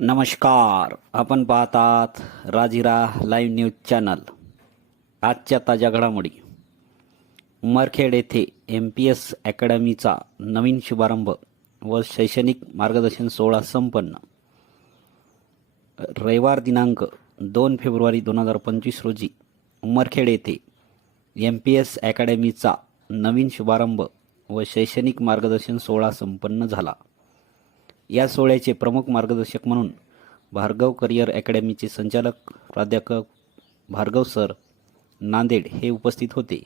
नमस्कार. आपण पाहतात राजिरा लाईव्ह न्यूज चॅनल. आजच्या ताज्या घडामोडी. उमरखेड येथे एम पी एस अकॅडमीचा नवीन शुभारंभ व शैक्षणिक मार्गदर्शन सोहळा संपन्न. रविवार दिनांक दोन फेब्रुवारी दोन हजार पंचवीस रोजी उमरखेड येथे एम पी एस अकॅडमीचा नवीन शुभारंभ व शैक्षणिक मार्गदर्शन सोहळा संपन्न झाला. या सोहळ्याचे प्रमुख मार्गदर्शक म्हणून भार्गव करिअर अकॅडमीचे संचालक प्राध्यापक भार्गव सर नांदेड हे उपस्थित होते.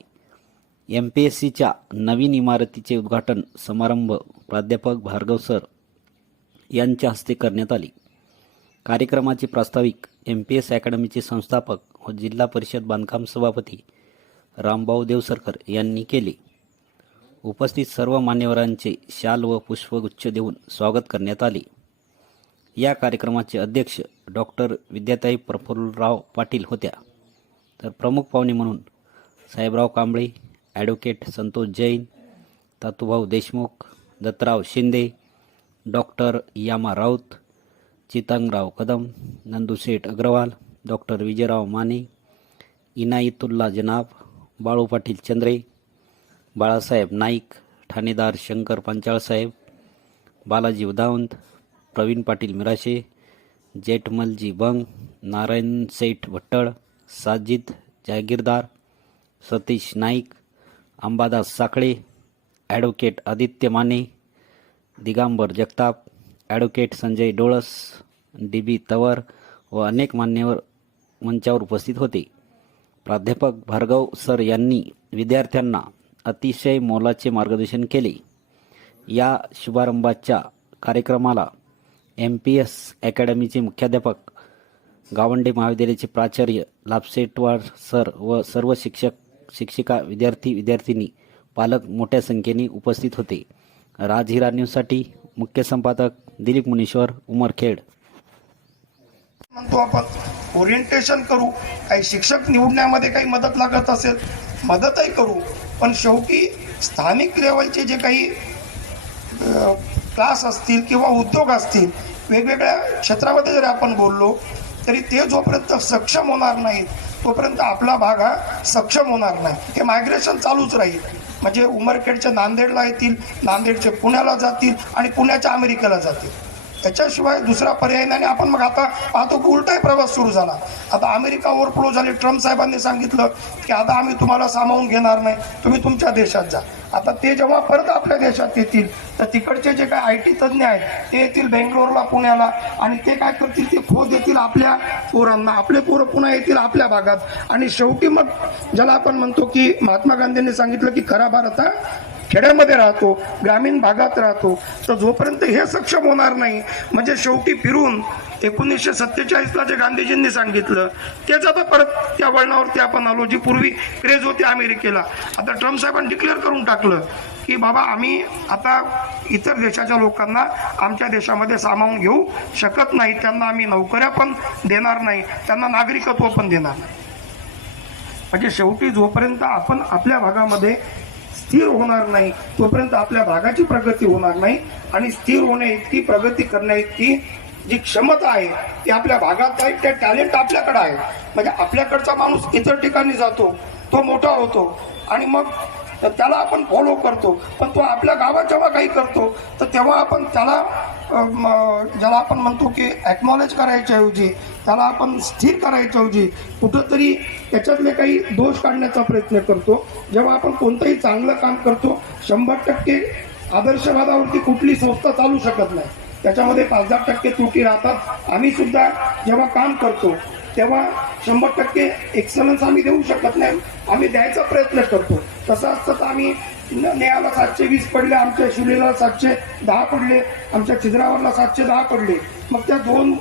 एम पी एस सीच्या नवीन इमारतीचे उद्घाटन समारंभ प्राध्यापक भार्गव सर यांच्या हस्ते करण्यात आले. कार्यक्रमाचे प्रास्ताविक एम पी एस अकॅडमीचे संस्थापक व जिल्हा परिषद बांधकाम सभापती रामभाऊ देवसरकर यांनी केले. उपस्थित सर्व मान्यवरांचे शाल व पुष्पगुच्छ देऊन स्वागत करण्यात आले. या कार्यक्रमाचे अध्यक्ष डॉक्टर विद्याताई प्रफुल्लराव पाटील होत्या. तर प्रमुख पाहुणे म्हणून Sahebrao Kamble advocate Santosh Jain Tatubhau Deshmukh Dattarao Shinde doctor Yama Raut Chitangrao Kadam नंदूशेठ Agrawal doctor Vijayrao Mane Inayatullah जनाब बाळू पाटील चंद्रे बाळासाहेब नाईक ठाणेदार शंकर पांचाळसाहेब Balaji Udawant Pravin Patil Mirashe जेठमलजी Bang Narayan Seth Bhattal Sajid Jagirdar Satish Naik Ambadas Sakhale advocate Aditya Mane Digambar Jagtap advocate Sanjay Dolas D B Tawar व अनेक मान्यवर मंचावर उपस्थित होते. प्राध्यापक भार्गव सर यांनी विद्यार्थ्यांना अतिशय मोलाचे मार्गदर्शन केले. या शुभारंभाच्या कार्यक्रमाला एम पी एस अकॅडमीचे मुख्याध्यापक गावंडे महाविद्यालयाचे प्राचार्य लापसेटवार सर व सर्व शिक्षक शिक्षिका विद्यार्थी विद्यार्थिनी पालक मोठ्या संख्येने उपस्थित होते. राजहिरा न्यूजसाठी मुख्य संपादक दिलीप मुनीश्वर उमरखेड म्हणतो आपण ओरिएंटेशन करू. काही शिक्षक निवडण्यामध्ये काही मदत लागत असेल मदतही करू. पण शेवटी स्थानिक लेवलचे जे काही क्लास असतील किंवा उद्योग असतील वेगवेगळ्या क्षेत्रामध्ये जरी आपण बोललो तरी ते जोपर्यंत सक्षम होणार नाहीत तोपर्यंत आपला भाग हा सक्षम होणार नाही. हे मायग्रेशन चालूच राहील. म्हणजे उमरखेडच्या नांदेडला येतील नांदेडचे पुण्याला जातील आणि पुण्याच्या अमेरिकेला जातील. त्याच्याशिवाय दुसरा पर्याय नाही. आणि आपण मग आता पाहतो की उलटाही प्रवास सुरू झाला. आता अमेरिका ओव्हरफ्लो झाली. ट्रम्प साहेबांनी सांगितलं की आता आम्ही तुम्हाला सामावून घेणार नाही. तुम्ही तुमच्या देशात जा. आता ते जेव्हा परत आपल्या देशात येतील तर तिकडचे जे काय आय टी तज्ज्ञ आहेत ते येतील बेंगलोरला पुण्याला. आणि ते काय करतील? ते खो देतील आपल्या पोरांना. आपले पोरं पुन्हा येतील आपल्या भागात. आणि शेवटी मग ज्याला आपण म्हणतो की महात्मा गांधींनी सांगितलं की खरा भारत हा खेड्यामध्ये राहतो ग्रामीण भागात राहतो तर जोपर्यंत हे सक्षम होणार नाही म्हणजे शेवटी फिरून एकोणीसशे सत्तेचाळीसला जे गांधीजींनी सांगितलं तेच आता परत त्या वळणावरती आपण आलो जी पूर्वी क्रेज होती अमेरिकेला. आता ट्रम्प साहेबांनी डिक्लेअर करून टाकलं की बाबा आम्ही आता इतर देशाच्या लोकांना आमच्या देशामध्ये सामावून घेऊ शकत नाही. त्यांना आम्ही नोकऱ्या पण देणार नाही. त्यांना नागरिकत्व पण देणार नाही. म्हणजे शेवटी जोपर्यंत आपण आपल्या भागामध्ये स्थिर होणार नाही. तोपर्यंत आपल्या भागाची प्रगती होणार नाही आणि स्थिर होण्या इतकी प्रगती करण्या इतकी जी क्षमता आहे ती आपल्या भागात आहे त्या टॅलेंट आपल्याकडे आहे. म्हणजे आपल्याकडचा माणूस इतर ठिकाणी जातो तो मोठा होतो. आणि मग तर त्याला आपण फॉलो करतो. पण तो आपल्या गावात जेव्हा काही करतो तर तेव्हा आपण त्याला ज्याला आपण म्हणतो की ॲक्नॉलेज करायच्या ऐवजी त्याला आपण स्थिर करायच्याऐवजी कुठंतरी त्याच्यातले काही दोष काढण्याचा प्रयत्न करतो. जेव्हा आपण कोणतंही चांगलं काम करतो शंभर टक्के आदर्शवादावरती कुठली संस्था चालू शकत नाही. त्याच्यामध्ये पाच दहा टक्के त्रुटी राहतात. आम्ही सुद्धा जेव्हा काम करतो तेव्हा शंभर टक्के एक्सलन्स आम्ही देऊ शकत नाही. आम्ही द्यायचा प्रयत्न करतो. आम्ही नेहाला सातशे वीस पडले आमच्या शिलेला सातशे दहा पडले आमच्या छिद्रावरला सातशे दहा पडले. मग त्या दोन